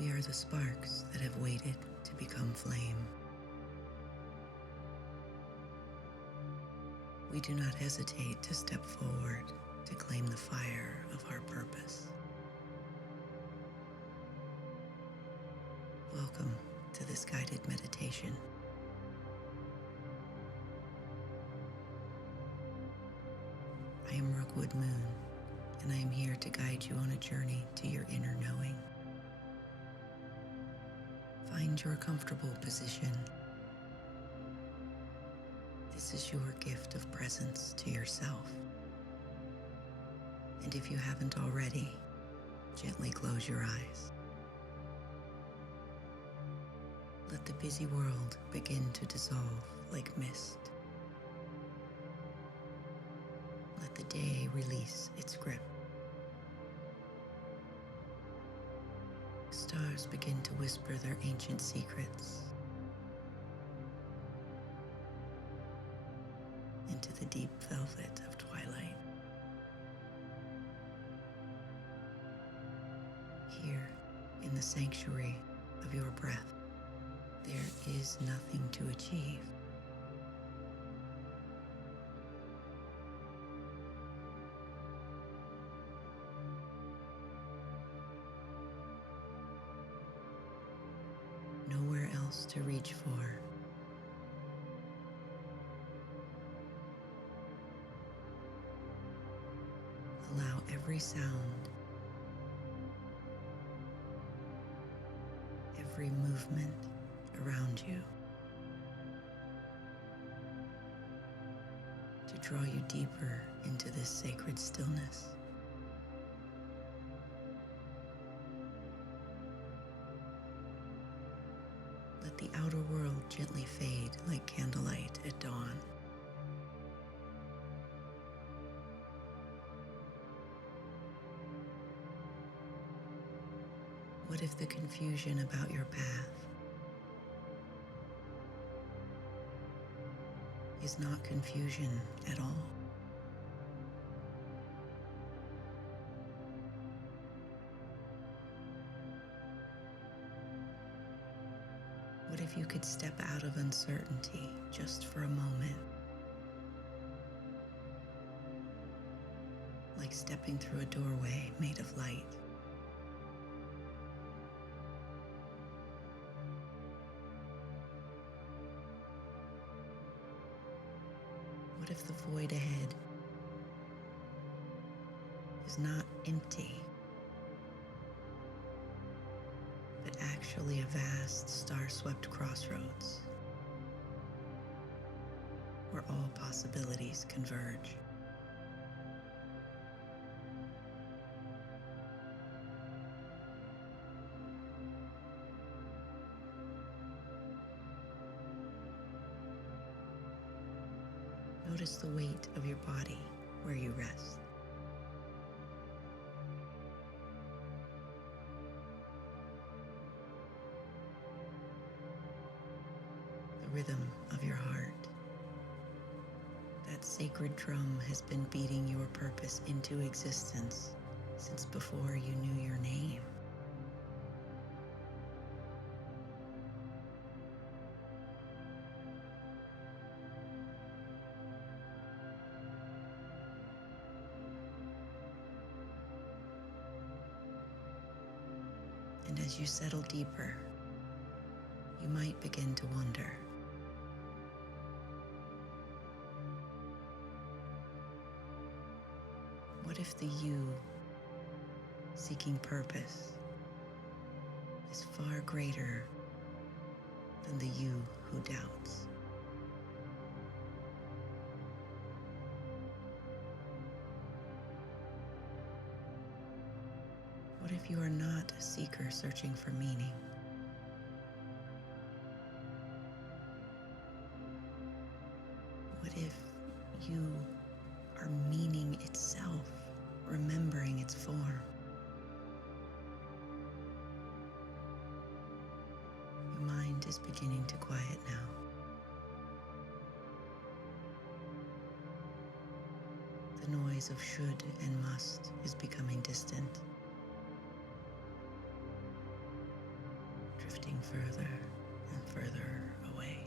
We are the sparks that have waited to become flame. We do not hesitate to step forward to claim the fire of our purpose. Welcome to this guided meditation. I am Rookwood Moon, and I am here to guide you on a journey to your inner knowing. Find your comfortable position. This is your gift of presence to yourself. And if you haven't already, gently close your eyes. Let the busy world begin to dissolve like mist. Let the day release its grip. Stars begin to whisper their ancient secrets into the deep velvet of twilight. Here, in the sanctuary of your breath, there is nothing to achieve. Nowhere else to reach for. Allow every sound, every movement around you to draw you deeper into this sacred stillness. Let the outer world gently fade like candlelight at dawn. What if the confusion about your path is not confusion at all? What if you could step out of uncertainty just for a moment? Like stepping through a doorway made of light. What if the void ahead is not empty, but actually a vast, star-swept crossroads where all possibilities converge? Notice the weight of your body where you rest. The rhythm of your heart. That sacred drum has been beating your purpose into existence since before you knew your name. And as you settle deeper, you might begin to wonder, what if the you seeking purpose is far greater than the you who doubts? What if you are not a seeker searching for meaning? What if you are meaning itself, remembering its form? Your mind is beginning to quiet now. The noise of should and must is becoming distant. drifting further and further away.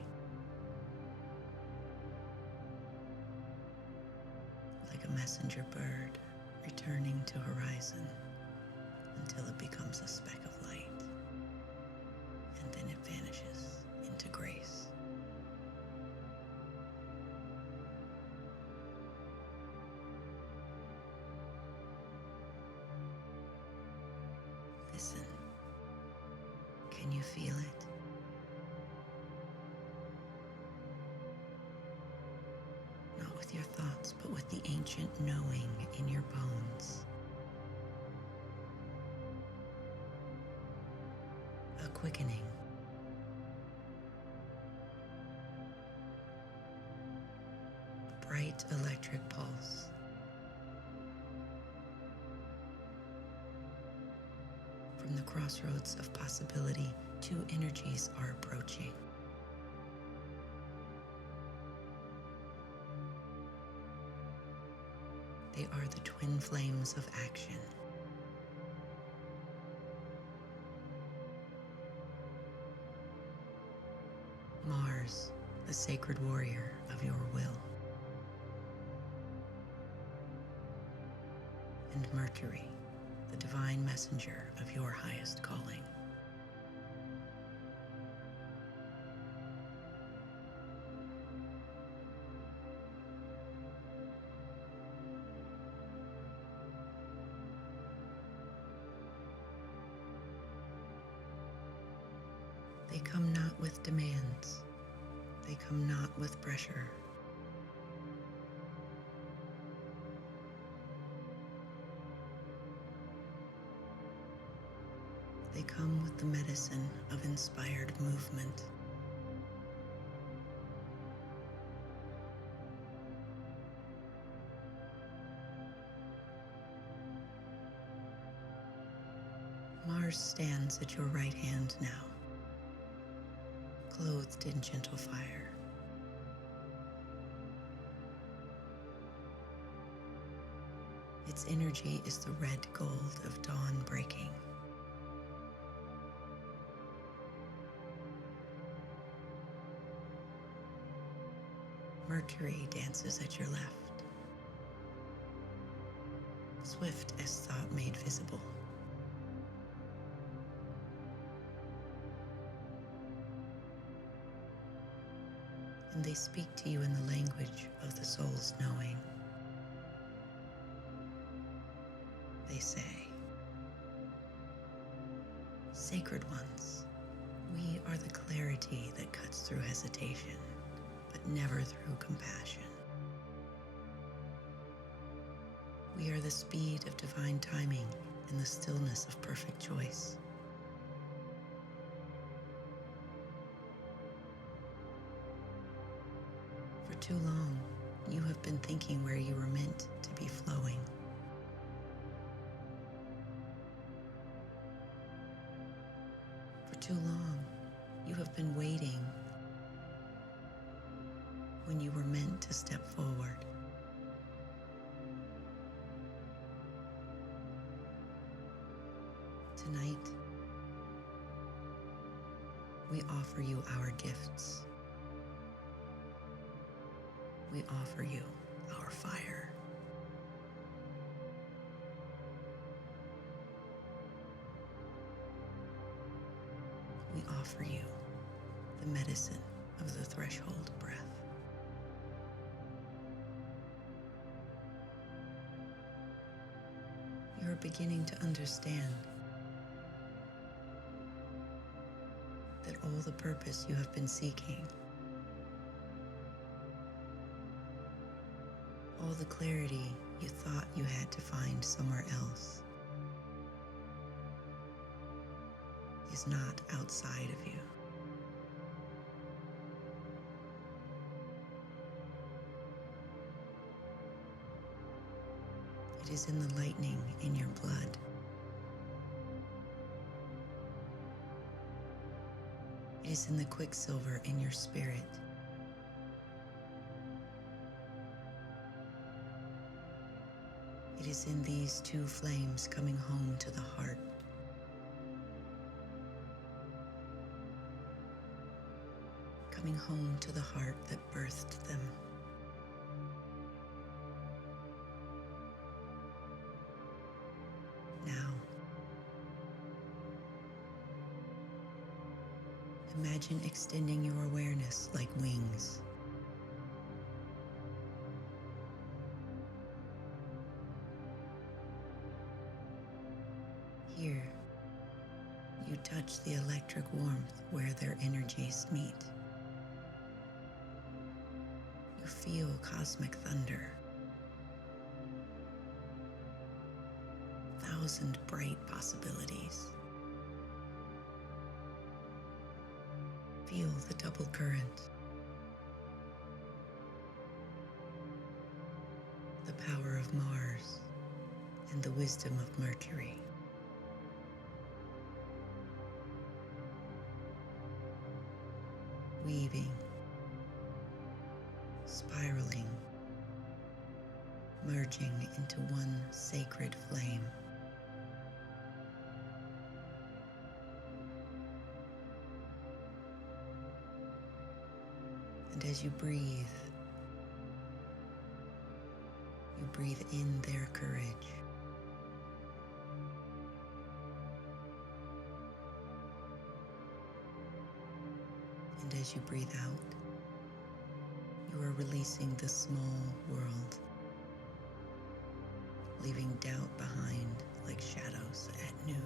Like a messenger bird returning to horizon until it becomes a speck of light, and then it vanishes into grace. Listen. Can you feel it? Not with your thoughts, but with the ancient knowing in your bones. A quickening. A bright electric pulse. From the crossroads of possibility, two energies are approaching. They are the twin flames of action. Mars, the sacred warrior of your will. And Mercury, the divine messenger of your highest calling. They come not with demands. They come not with pressure. They come with the medicine of inspired movement. Mars stands at your right hand now, clothed in gentle fire. Its energy is the red gold of dawn breaking. Mercury dances at your left, swift as thought made visible. And they speak to you in the language of the soul's knowing. They say, "Sacred ones, we are the clarity that cuts through hesitation, but never through compassion. We are the speed of divine timing and the stillness of perfect choice. For too long, you have been thinking where you were meant to be flowing. For too long, you have been waiting when you were meant to step forward. Tonight, we offer you our gifts. We offer you our fire. We offer you the medicine of the threshold breath. You are beginning to understand that all the purpose you have been seeking, all the clarity you thought you had to find somewhere else, is not outside of you. It is in the lightning in your blood. It is in the quicksilver in your spirit. It is in these two flames coming home to the heart. coming home to the heart that birthed them. Now, imagine extending your awareness like wings. Here, you touch the electric warmth where their energies meet. You feel cosmic thunder. 1,000 bright possibilities. Feel the double current. The power of Mars and the wisdom of Mercury. Weaving, spiraling, merging into one sacred flame. And as you breathe in their courage. And as you breathe out, you are releasing the small world, leaving doubt behind like shadows at noon.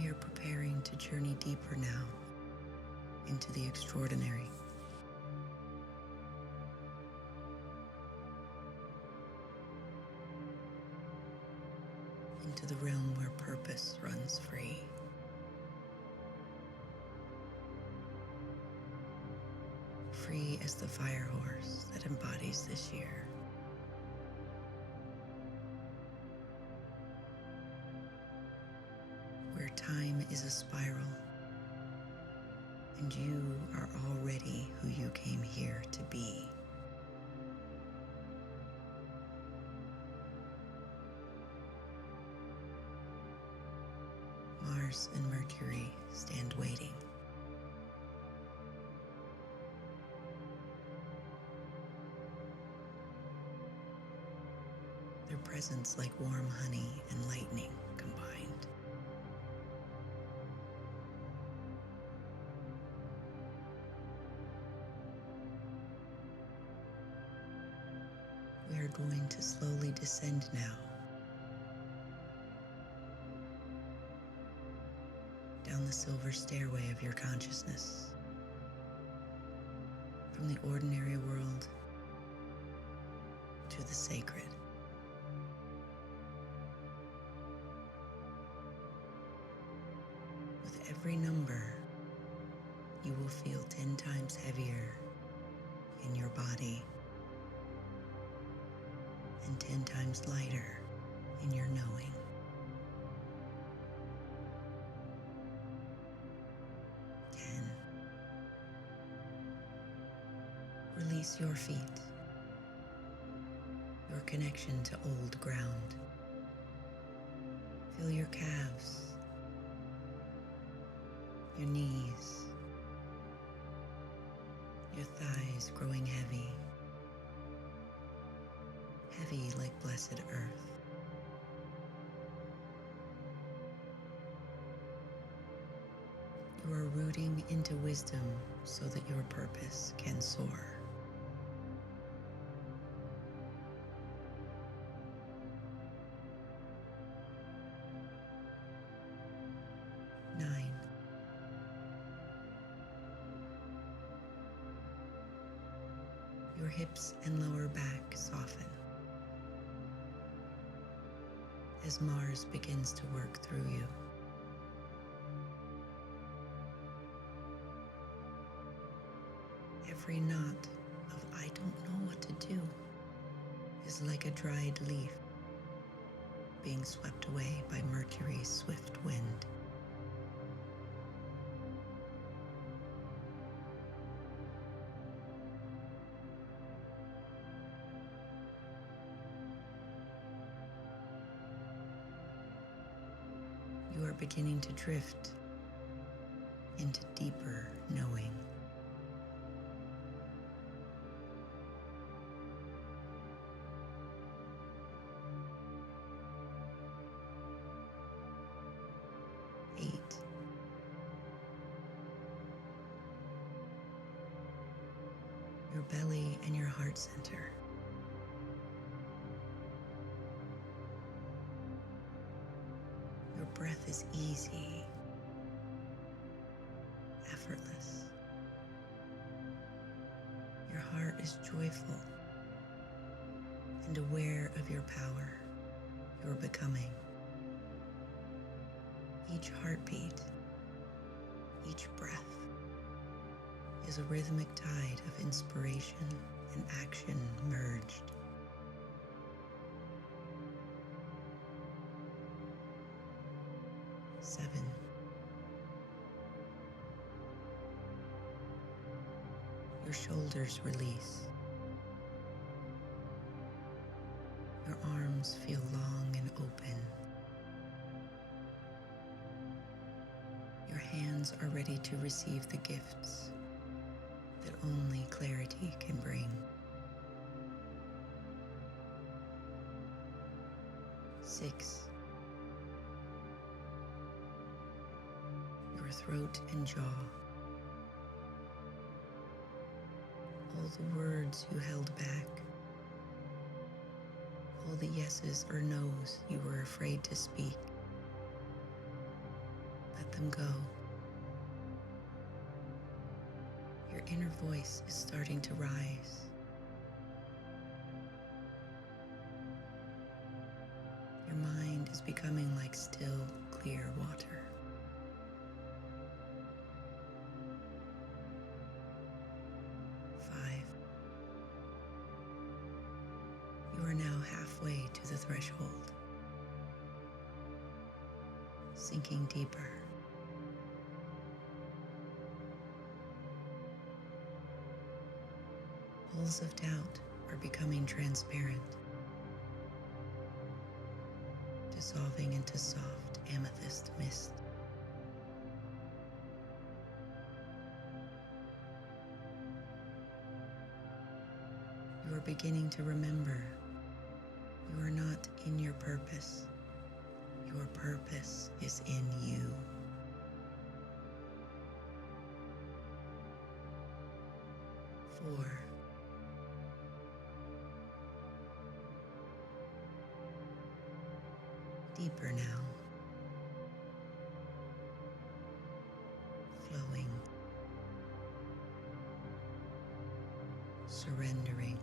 We are preparing to journey deeper now into the extraordinary. Into the realm where purpose runs free. Free as the fire horse that embodies this year. Where time is a spiral, and you are already who you came here to be. Mars and Mercury stand waiting. Their presence like warm honey and lightning combined. We are going to slowly descend now, down the silver stairway of your consciousness, from the ordinary world to the sacred. With every number, you will feel 10 times heavier in your body and 10 times lighter in your knowing. 10. Release your feet, your connection to old ground. Feel your calves, your knees, your thighs growing heavy. Heavy like blessed earth. You are rooting into wisdom so that your purpose can soar. 9. Your hips and lower back soften as Mars begins to work through you. Every knot of I don't know what to do is like a dried leaf being swept away by Mercury's swift wind. you are beginning to drift into deeper knowing. Your belly and your heart center. Your breath is easy, effortless. Your heart is joyful and aware of your power, your becoming. Each heartbeat, each breath is a rhythmic tide of inspiration and action merged. Seven. Your shoulders release. Your arms feel long and open. Your hands are ready to receive the gifts that only clarity can bring. 6. Your throat and jaw. All the words you held back. All the yeses or nos you were afraid to speak. Let them go. Your inner voice is starting to rise. Your mind is becoming like still, clear water. 5. You are now halfway to the threshold, sinking deeper. Holes of doubt are becoming transparent, dissolving into soft amethyst mist. You are beginning to remember you are not in your purpose. Your purpose is in you. 4. Deeper now, flowing, surrendering.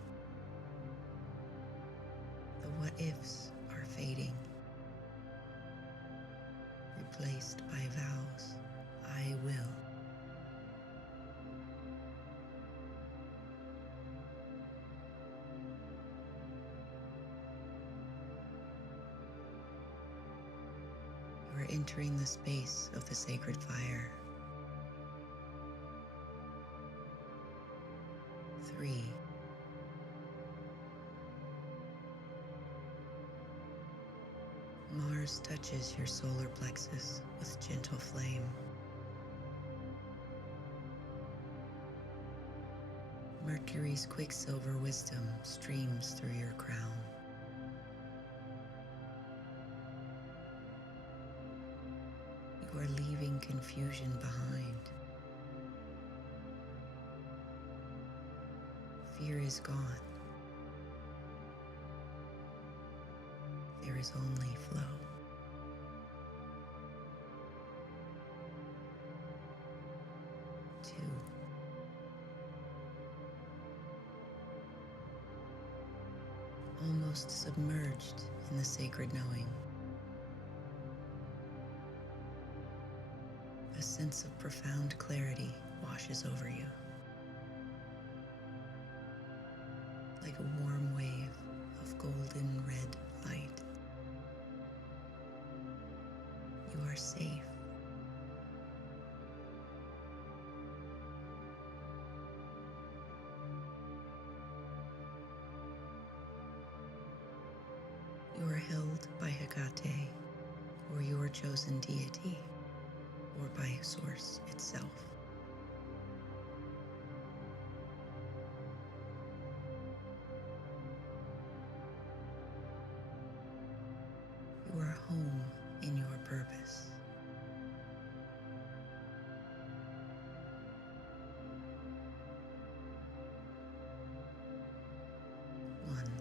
The what-ifs are fading, replaced by vows, I will. You are entering the space of the sacred fire. 3. Mars touches your solar plexus with gentle flame. Mercury's quicksilver wisdom streams through your crown. You are leaving confusion behind. Fear is gone. There is only flow. 2. Almost submerged in the sacred knowing. A sense of profound clarity washes over you. Like a warm wave of golden red light. You are safe. You are held by Hecate, or your chosen deity or by Source itself. You are home in your purpose. One.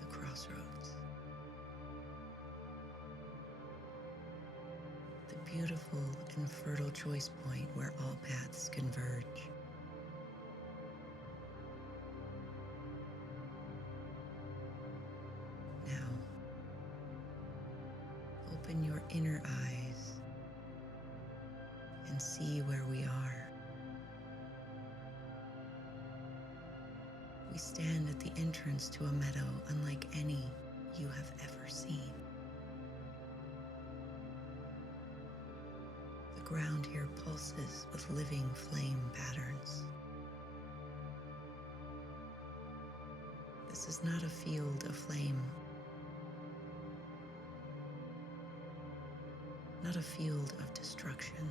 The crossroads. The beautiful and fertile choice point where all paths converge. Now, open your inner eyes and see where we are. We stand at the entrance to a meadow unlike any you have ever seen. The ground here pulses with living flame patterns. This is not a field of flame, not a field of destruction.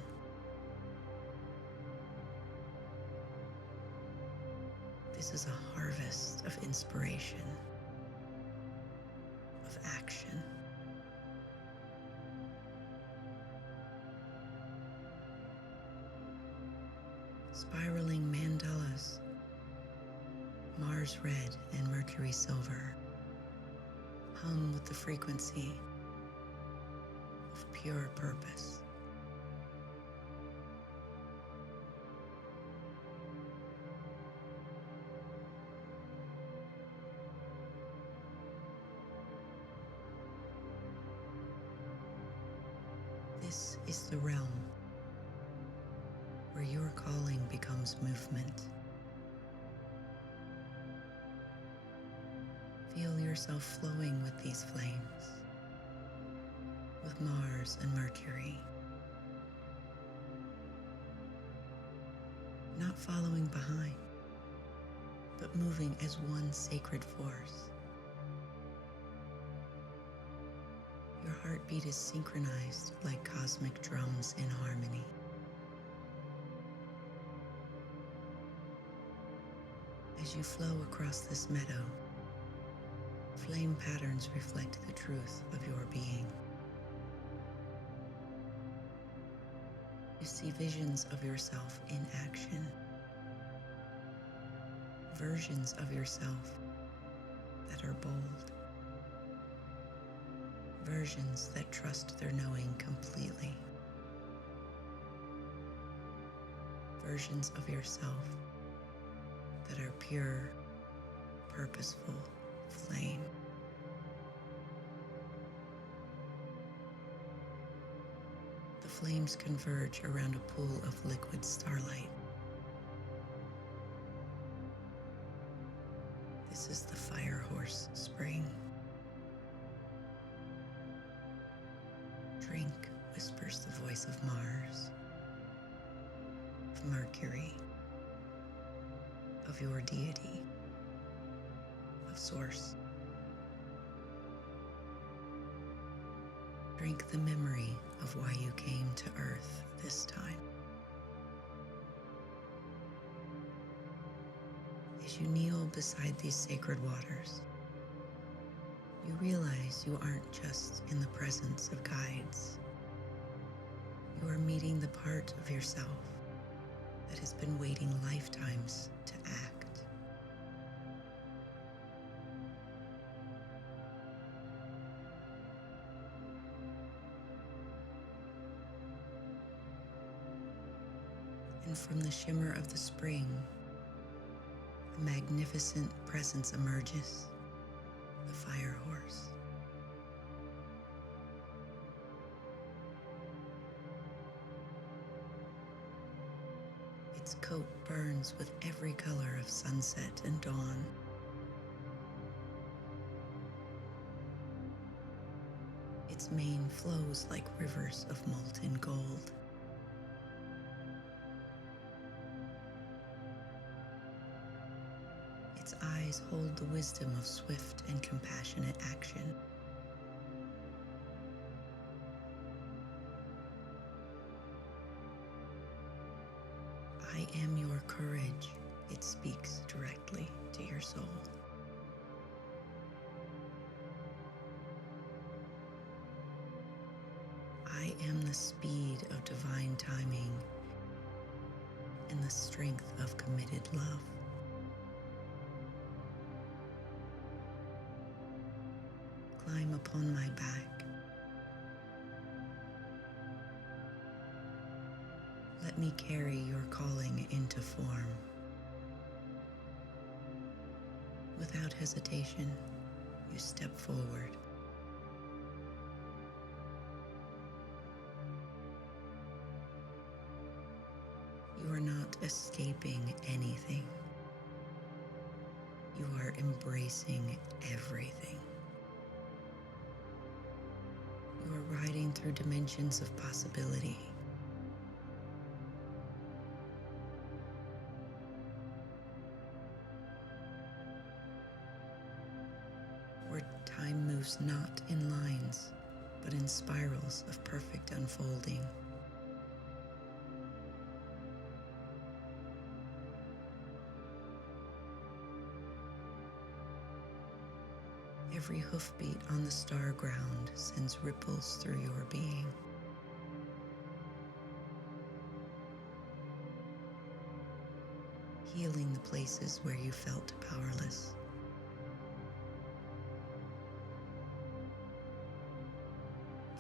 This is a harvest of inspiration, of action. Spiraling mandalas, Mars red and Mercury silver, hum with the frequency of pure purpose. This is the realm where your calling becomes movement. Feel yourself flowing with these flames, with Mars and Mercury. Not following behind, but moving as one sacred force. Your heartbeat is synchronized like cosmic drums in harmony. As you flow across this meadow, flame patterns reflect the truth of your being. You see visions of yourself in action, versions of yourself that are bold, versions that trust their knowing completely, versions of yourself that are pure, purposeful flame. The flames converge around a pool of liquid starlight. This is the fire horse spring. Drink, whispers the voice of Mars, of Mercury, of your deity, of Source. Drink the memory of why you came to Earth this time. As you kneel beside these sacred waters, you realize you aren't just in the presence of guides. You are meeting the part of yourself that has been waiting lifetimes to act. And from the shimmer of the spring, a magnificent presence emerges, the fire horse. Its coat burns with every color of sunset and dawn. Its mane flows like rivers of molten gold. Its eyes eyes hold the wisdom of swift and compassionate action. I am your courage. It speaks directly to your soul. I am the speed of divine timing and the strength of committed love. Climb upon my back. Let me carry your calling into form. Without hesitation, you step forward. You are not escaping anything. You are embracing everything. You are riding through dimensions of possibility. Where time moves not in lines, but in spirals of perfect unfolding. Every hoofbeat on the star ground sends ripples through your being. Healing the places where you felt powerless.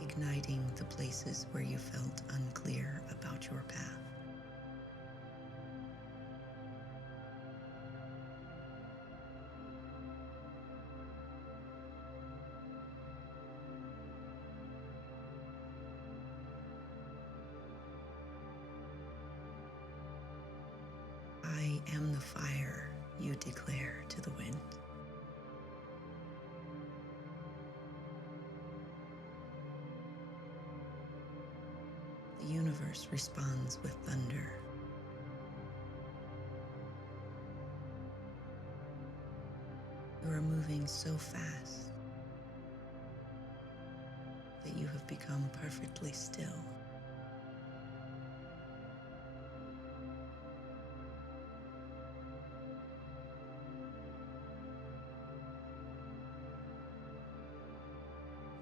Igniting the places where you felt unclear about your path. I am the fire you declare to the wind. The universe responds with thunder. You are moving so fast that you have become perfectly still.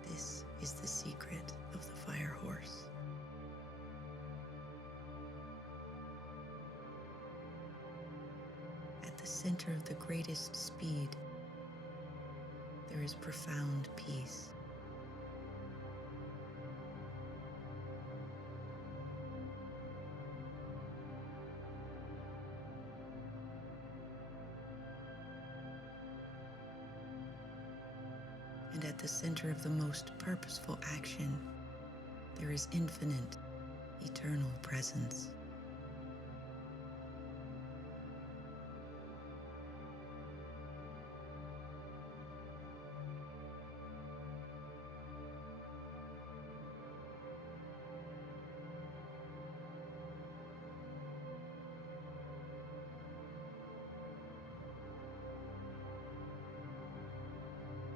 This is the secret of the fire horse. At the center of the greatest speed, there is profound peace. And at the center of the most purposeful action, there is infinite, eternal presence.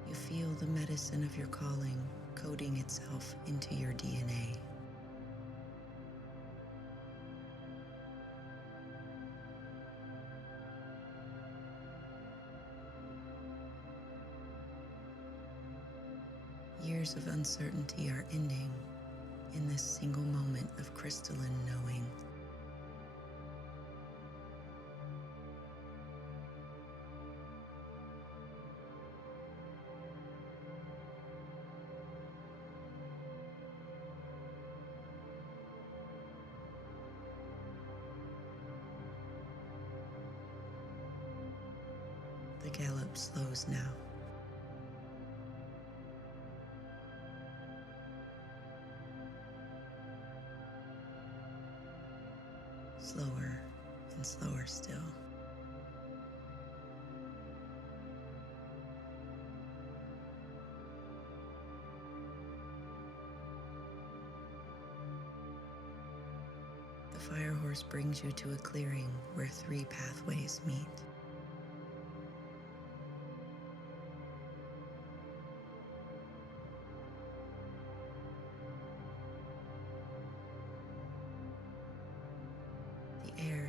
You feel the medicine of your calling coding itself into your DNA. Years of uncertainty are ending in this single moment of crystalline knowing. The gallop slows now. Slower and slower still. The fire horse brings you to a clearing where three pathways meet.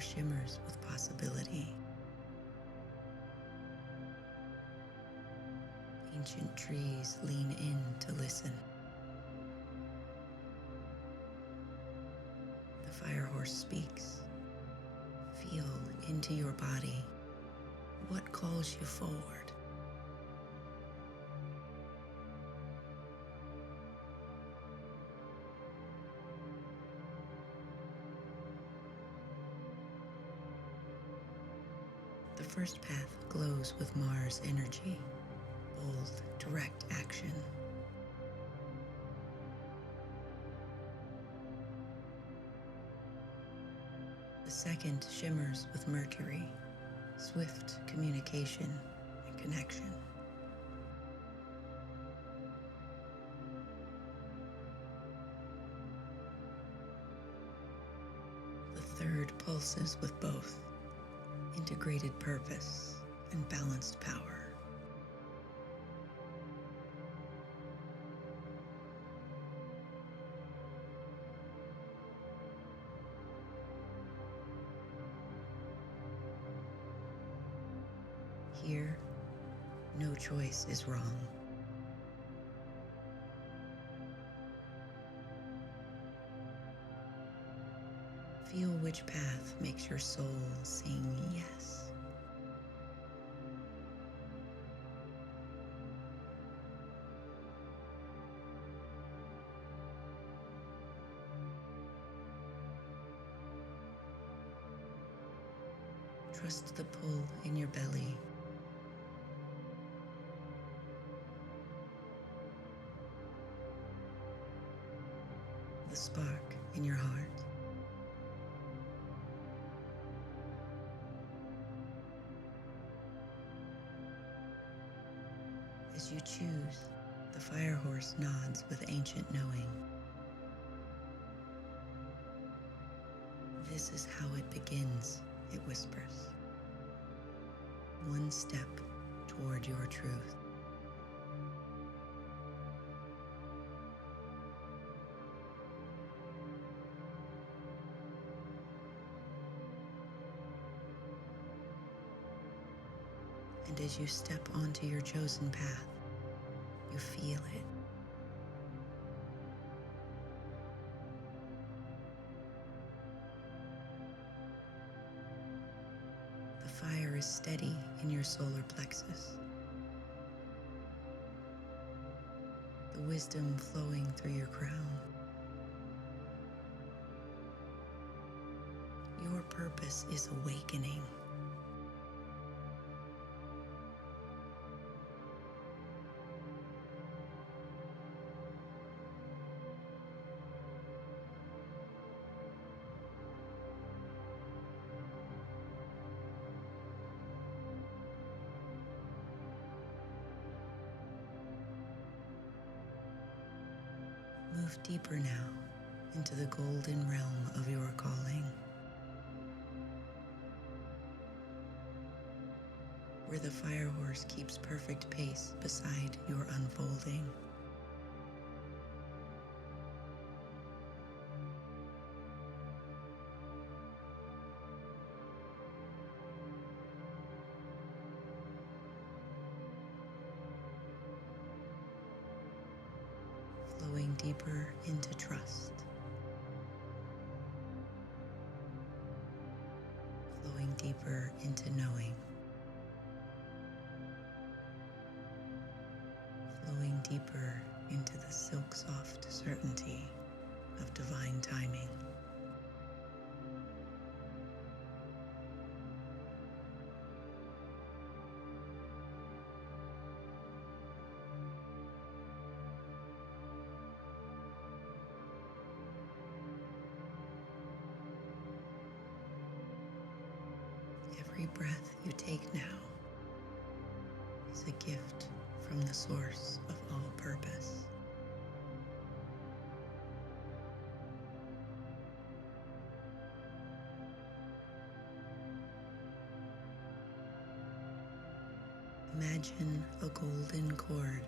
shimmers with possibility. Ancient trees lean in to listen. The fire horse speaks. Feel into your body what calls you forward. The first path glows with Mars energy, bold, direct action. The second shimmers with Mercury, swift communication and connection. The third pulses with both, integrated purpose and balanced power. Here, no choice is wrong. Feel which path makes your soul sing yes. Trust the pull in your belly. The spark in your heart. As you choose, the fire horse nods with ancient knowing. This is how it begins, it whispers. One step toward your truth. And as you step onto your chosen path, you feel it. The fire is steady in your solar plexus. The wisdom flowing through your crown. Your purpose is awakening. Move deeper now into the golden realm of your calling, where the fire horse keeps perfect pace beside your unfolding. Flowing deeper into trust. Flowing deeper into knowing. Flowing deeper into the silk-soft certainty of divine timing. Every breath you take now is a gift from the source of all purpose. Imagine a golden cord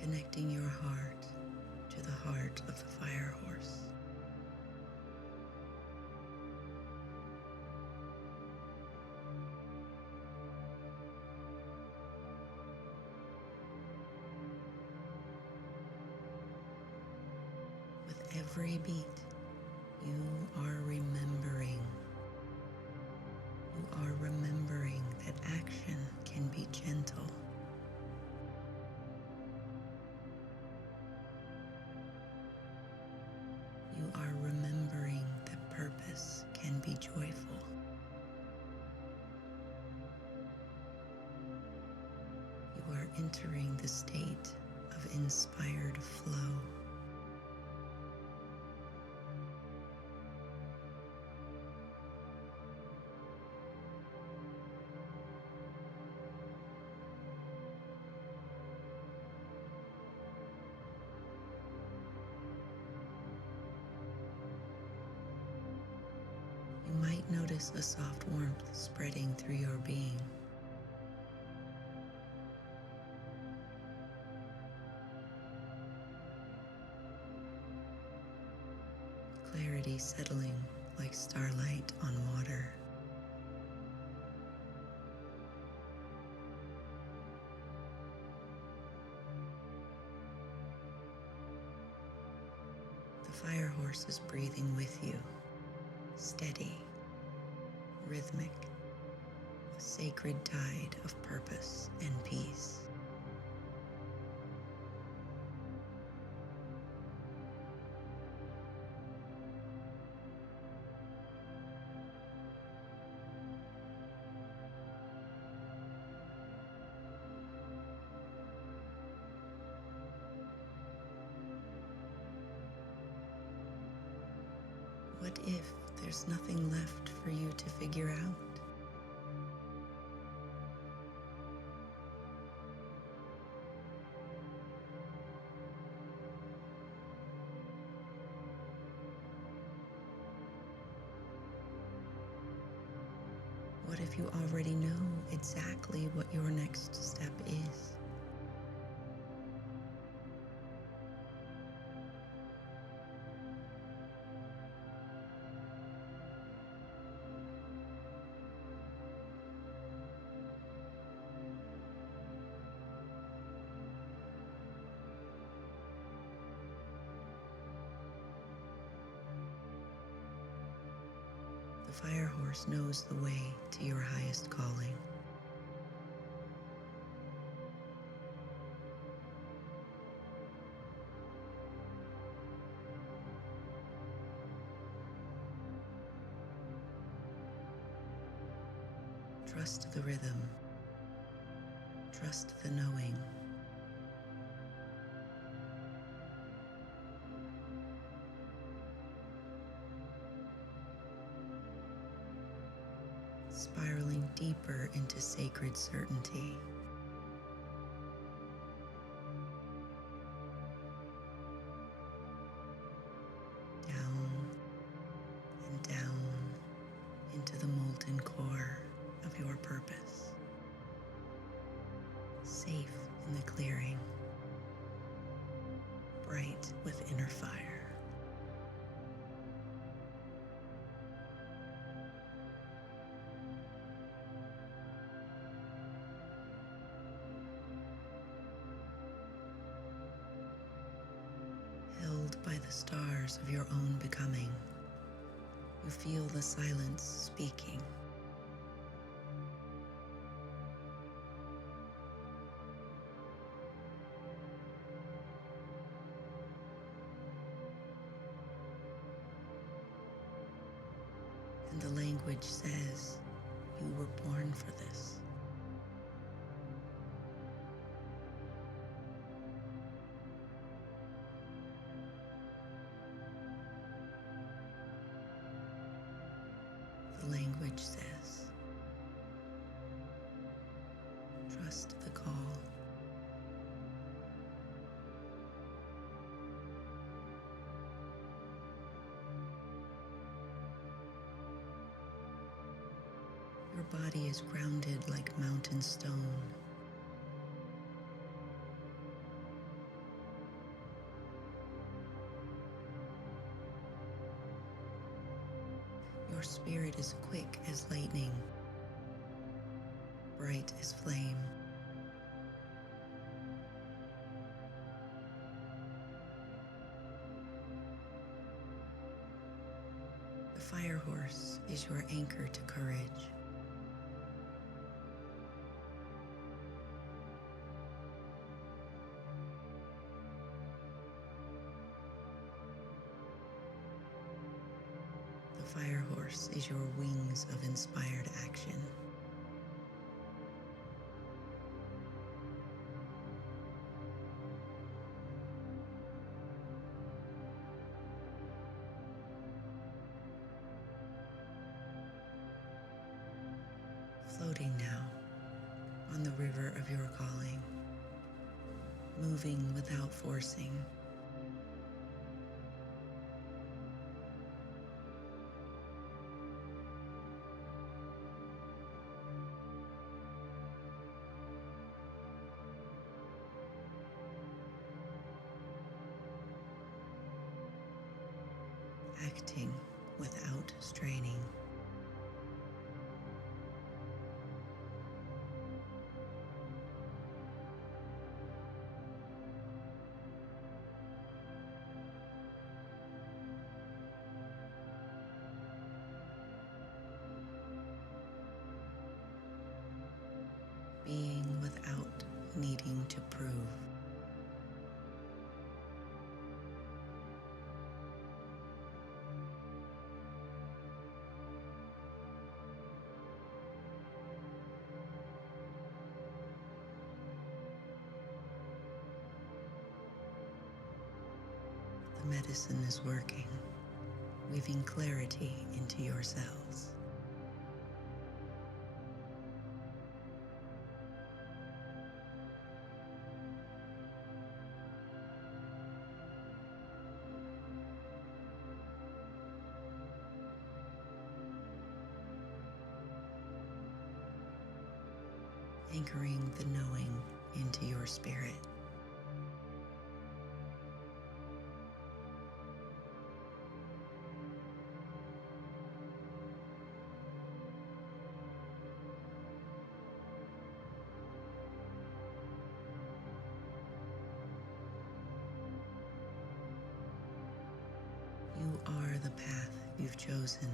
connecting your heart to the heart of the fire horse. every beat, you are remembering. You are remembering that action can be gentle. You are remembering that purpose can be joyful. You are entering the state of inspired flow. You might notice a soft warmth spreading through your being. Clarity settling like starlight on water. The fire horse is breathing with you, steady, rhythmic, a sacred tide of purpose and peace. What if there's nothing left for you to figure out? What if you already know exactly what your next step is? The fire horse knows the way to your highest calling. Trust the rhythm. Trust the knowing. Spiraling deeper into sacred certainty. Down and down into the molten core of your purpose. Safe in the clearing, bright with inner fire. Held by the stars of your own becoming, you feel the silence speaking. And the language says, you were born for this. The language says, trust the call. Your body is grounded like mountain stone. Your spirit is quick as lightning, bright as flame. fire horse is your anchor to courage. The fire horse is your wings of inspired action. Floating now on the river of your calling, moving without forcing. Acting without straining. Being without needing to prove. The medicine is working, weaving clarity into your cells. Anchoring the knowing into your spirit. You are the path you've chosen.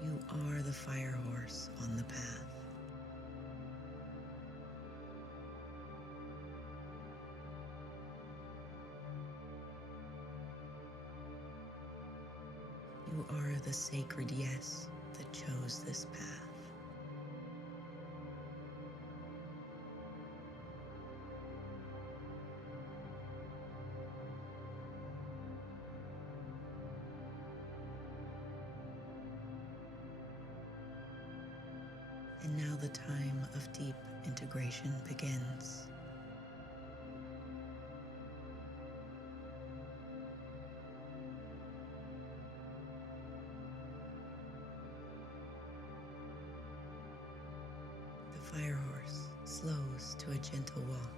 You are the fire horse on the path. You are the sacred yes that chose this path. And now the time of deep integration begins. The fire horse slows to a gentle walk.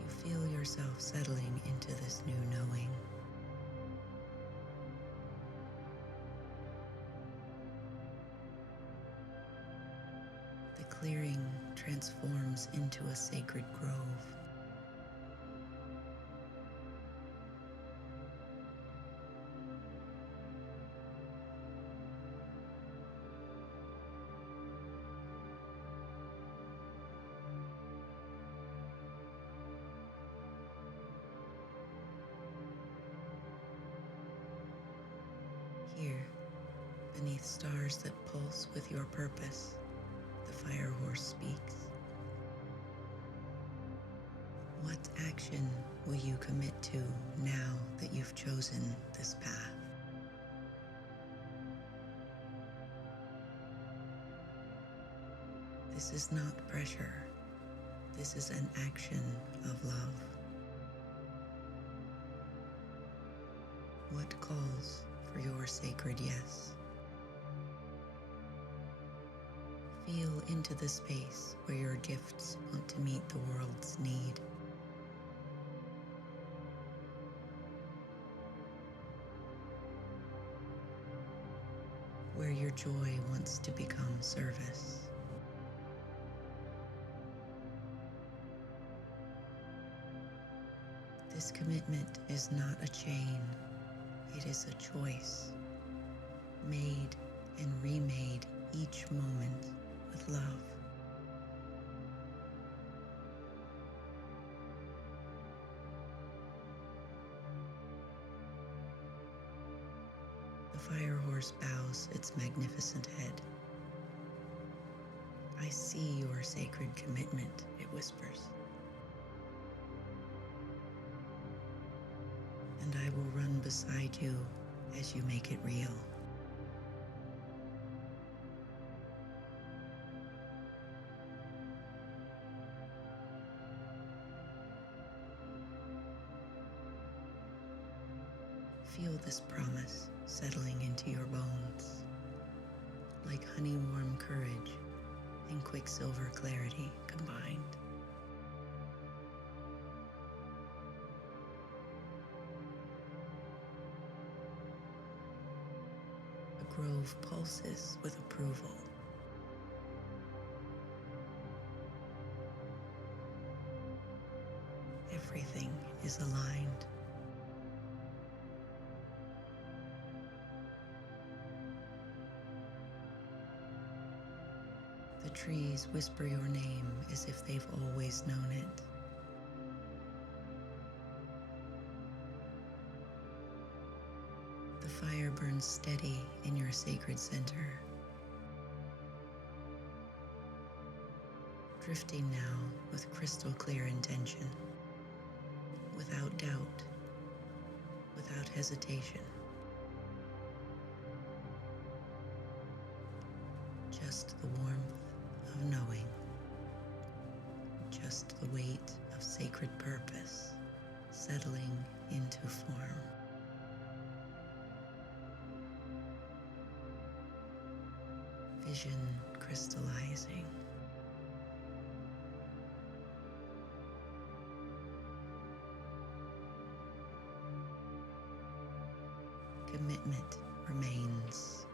You feel yourself settling into this new knowing. The clearing transforms into a sacred grove. Here, beneath stars that pulse with your purpose, the fire horse speaks. What action will you commit to now that you've chosen this path? This is not pressure. This is an action of love. What calls for your sacred yes? Feel into the space where your gifts want to meet the world's need. where your joy wants to become service. This commitment is not a chain, it is a choice, made and remade each moment with love. The fire horse bows its magnificent head. I see your sacred commitment, it whispers. And I will run beside you as you make it real. Feel this promise settling into your bones, like honey-warm courage and quicksilver clarity combined. The grove pulses with approval. Everything is aligned. The trees whisper your name as if they've always known it. The fire burns steady in your sacred center, drifting now with crystal clear intention, without doubt, without hesitation. Just the warmth of knowing, just the weight of sacred purpose settling into form. Vision crystallizing. Commitment remains.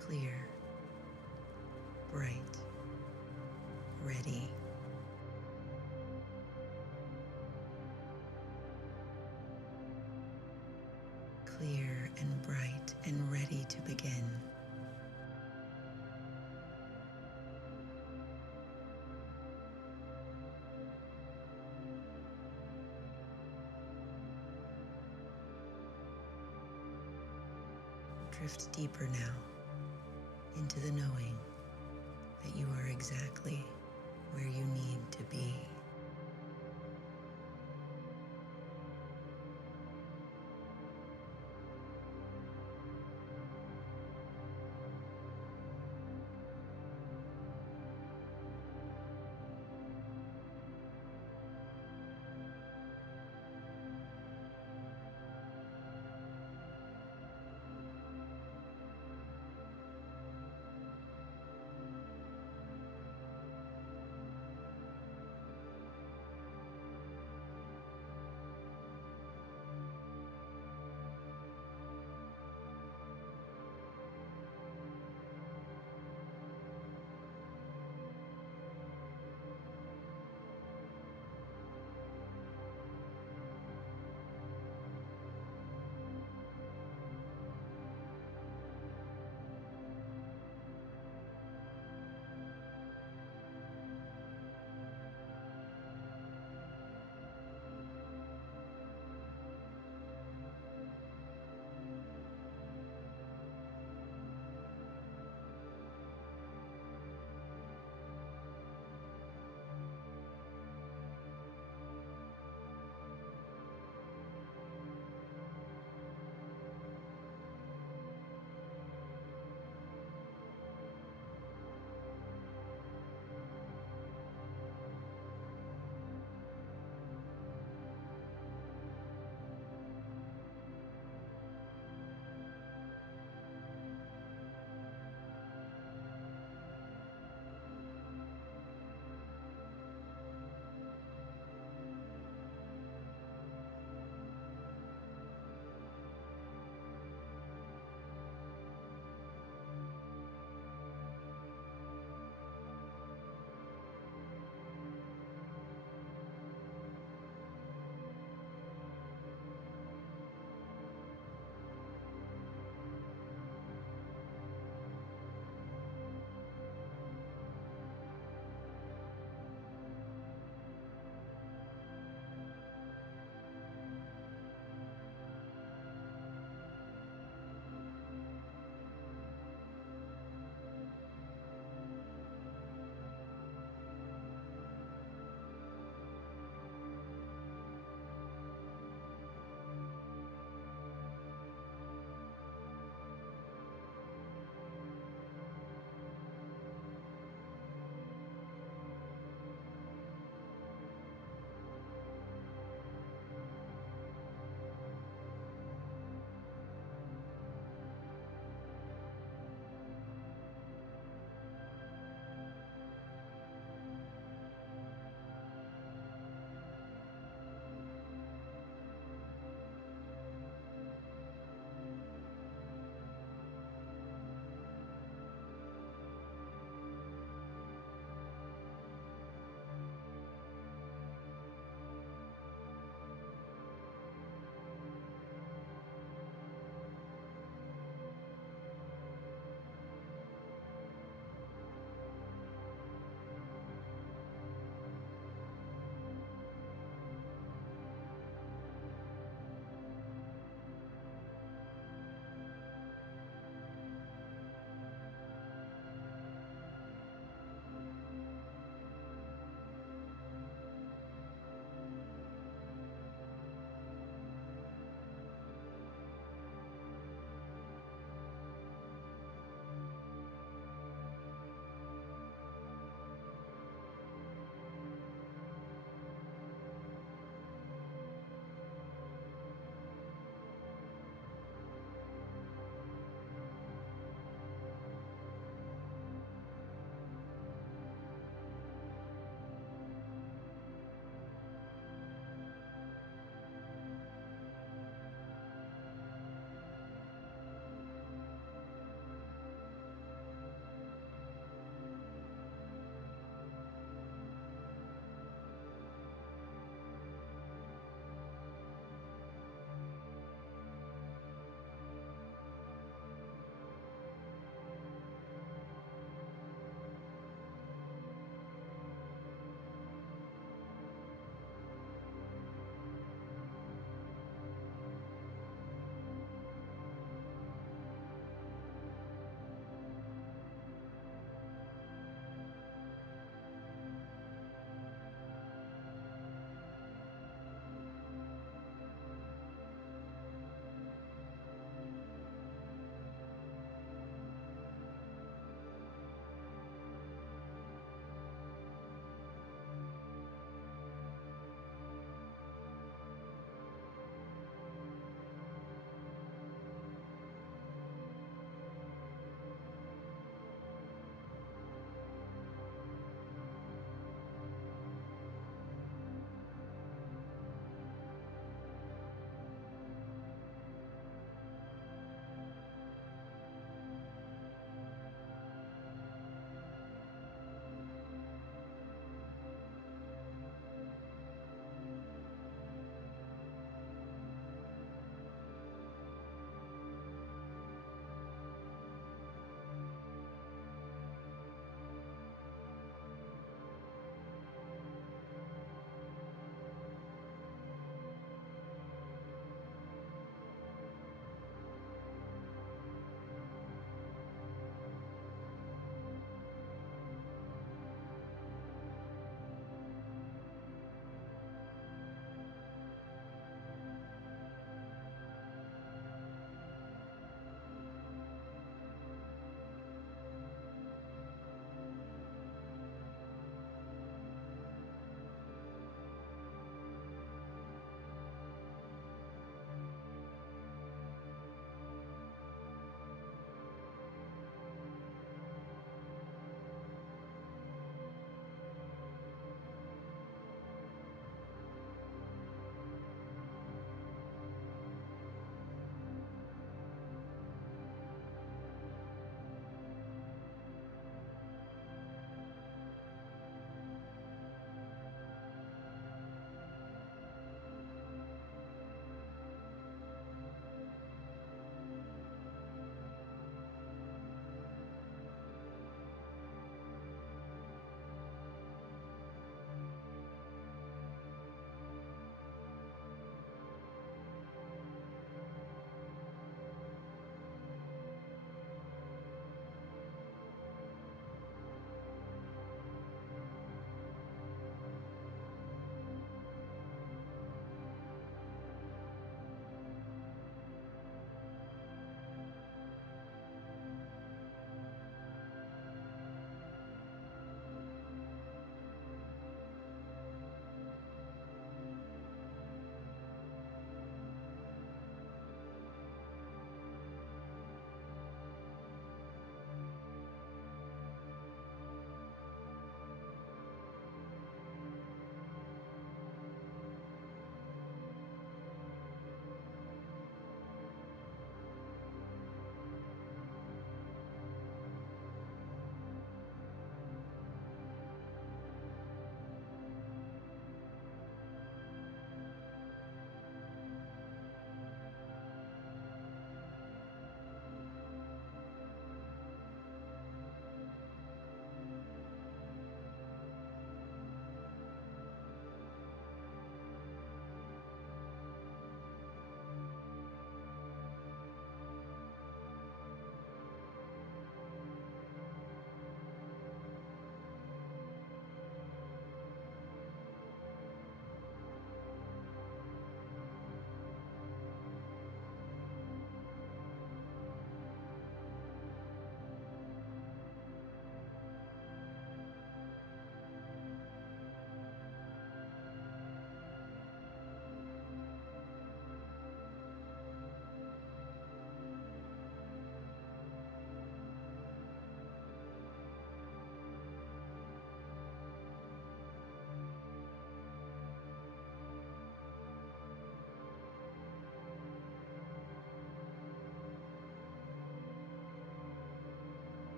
Clear, bright, ready. Clear and bright and ready to begin. Drift deeper now into the knowing that you are exactly where you need to be.